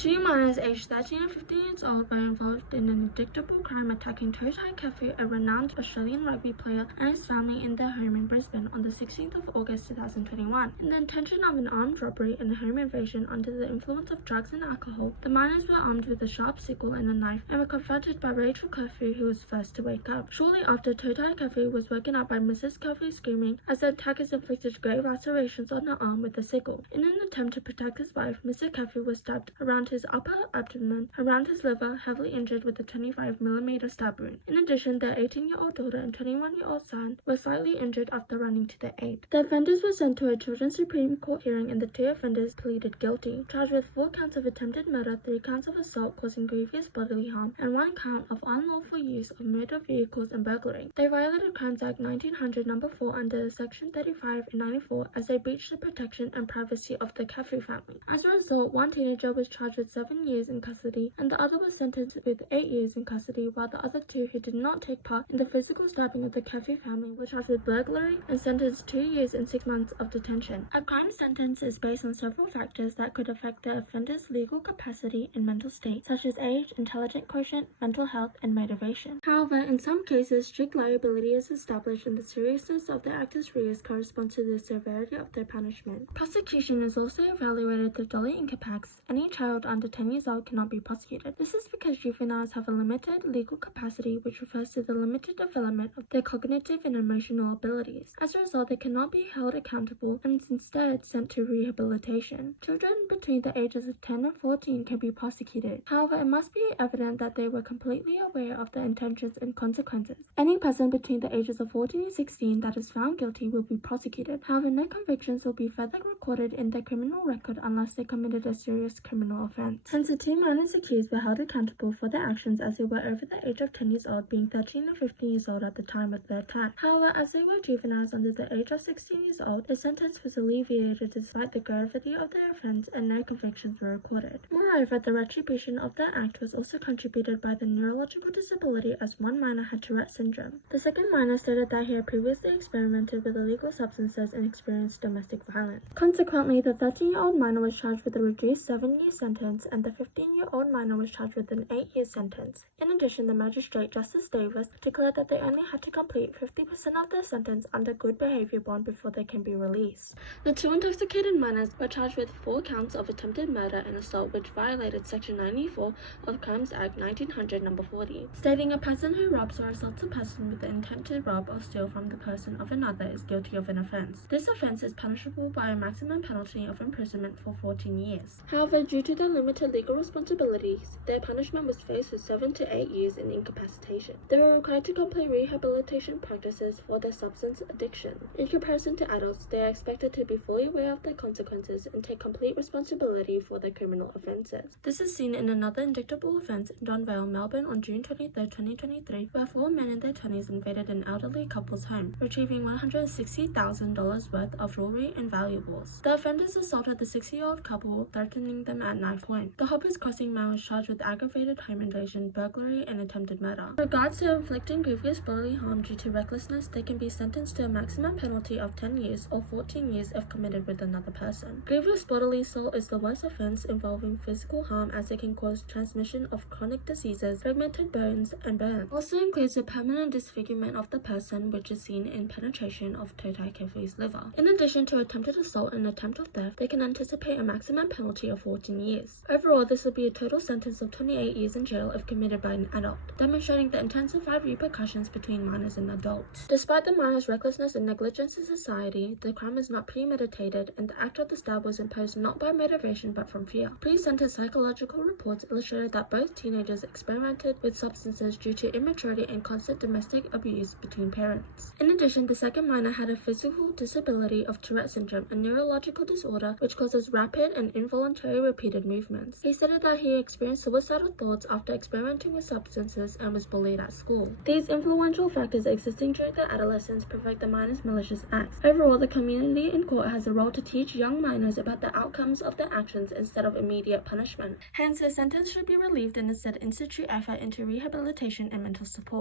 Two minors aged 13 and 15 years old were involved in an indictable crime attacking Toe Tie Cafe, a renowned Australian rugby player, and his family in their home in Brisbane on the 16th of August 2021. In the intention of an armed robbery and a home invasion under the influence of drugs and alcohol, the minors were armed with a sharp sickle and a knife and were confronted by Rachel Curfew, who was first to wake up. Shortly after, Toe Tie Cafe was woken up by Mrs. Curfew screaming as the attackers inflicted grave lacerations on her arm with a sickle. In an attempt to protect his wife, Mr. Curfew was stabbed around his upper abdomen, around his liver, heavily injured with a 25mm stab wound. In addition, their 18-year-old daughter and 21-year-old son were slightly injured after running to their aid. The offenders were sent to a Children's Supreme Court hearing, and the two offenders pleaded guilty, charged with 4 counts of attempted murder, 3 counts of assault causing grievous bodily harm, and 1 count of unlawful use of motor vehicles and burglary. They violated Crimes Act 1900 No. 4 under Section 35 and 94 as they breached the protection and privacy of the Caffrey family. As a result, one teenager was charged with 7 years in custody, and the other was sentenced with 8 years in custody, while the other 2 who did not take part in the physical stabbing of the Caffrey family were charged with burglary and sentenced 2 years and 6 months of detention. A crime sentence is based on several factors that could affect the offender's legal capacity and mental state, such as age, intelligence quotient, mental health, and motivation. However, in some cases, strict liability is established and the seriousness of the actor's risk corresponds to the severity of their punishment. Prosecution is also evaluated through Dolly Incapax. Any child under 10 years old cannot be prosecuted. This is because juveniles have a limited legal capacity, which refers to the limited development of their cognitive and emotional abilities. As a result, they cannot be held accountable and is instead sent to rehabilitation. Children between the ages of 10 and 14 can be prosecuted. However, it must be evident that they were completely aware of their intentions and consequences. Any person between the ages of 14 and 16 that is found guilty will be prosecuted. However, no convictions will be further recorded in their criminal record unless they committed a serious criminal offense. Hence, the 2 minors accused were held accountable for their actions as they were over the age of 10 years old, being 13 and 15 years old at the time of the attack. However, as they were juveniles under the age of 16 years old, their sentence was alleviated despite the gravity of their offense and no convictions were recorded. Moreover, the retribution of the act was also contributed by the neurological disability, as one minor had Tourette syndrome. The second minor stated that he had previously experimented with illegal substances and experienced domestic violence. Consequently, the 13-year-old minor was charged with a reduced 7-year sentence, and the 15-year-old minor was charged with an 8-year sentence. In addition, the magistrate, Justice Davis, declared that they only had to complete 50% of their sentence under good behavior bond before they can be released. The 2 intoxicated minors were charged with 4 counts of attempted murder and assault, which violated Section 94 of Crimes Act 1900 No. 40, stating a person who robs or assaults a person with the intent to rob or steal from the person of another is guilty of an offense. This offense is punishable by a maximum penalty of imprisonment for 14 years. However, due to their limited legal responsibilities, their punishment was faced with 7 to 8 years in incapacitation. They were required to complete rehabilitation practices for their substance addiction. In comparison to adults, they are expected to be fully aware of their consequences and take complete responsibility for their criminal offences. This is seen in another indictable offence in Donvale, Melbourne on June 23, 2023, where 4 men in their 20s invaded an elderly couple's home, retrieving $160,000 worth of jewelry and valuables. The offenders assaulted the 60-year-old couple, threatening them at knife point. The Hoppers Crossing man was charged with aggravated home invasion, burglary, and attempted murder. In regards to inflicting grievous bodily harm due to recklessness, they can be sentenced to a maximum penalty of 10 years or 14 years if committed with another person. Grievous bodily assault is the worst offense involving physical harm, as it can cause transmission of chronic diseases, fragmented bones, and burns. Also includes the permanent disfigurement of the person, which is seen in penetration of Toe Tie Caffrey's liver. In addition to attempted assault and attempt of theft, they can anticipate a maximum penalty of 14 years. Overall, this would be a total sentence of 28 years in jail if committed by an adult, demonstrating the intensified repercussions between minors and adults. Despite the minor's recklessness and negligence in society, the crime is not premeditated, and the act of the stab was imposed not by motivation but from fear. Pre-sentence psychological reports illustrated that both teenagers experimented with substances due to immaturity and constant domestic abuse between parents. In addition, the second minor had a physical disability of Tourette syndrome, a neurological disorder which causes rapid and involuntary repeated movements. He stated that he experienced suicidal thoughts after experimenting with substances and was bullied at school. These influential factors existing during their adolescence provoke the minor's malicious acts. Overall, the community in court has a role to teach young minors about the outcomes of their actions instead of immediate punishment. Hence, the sentence should be relieved and instead institute effort into rehabilitation and mental support.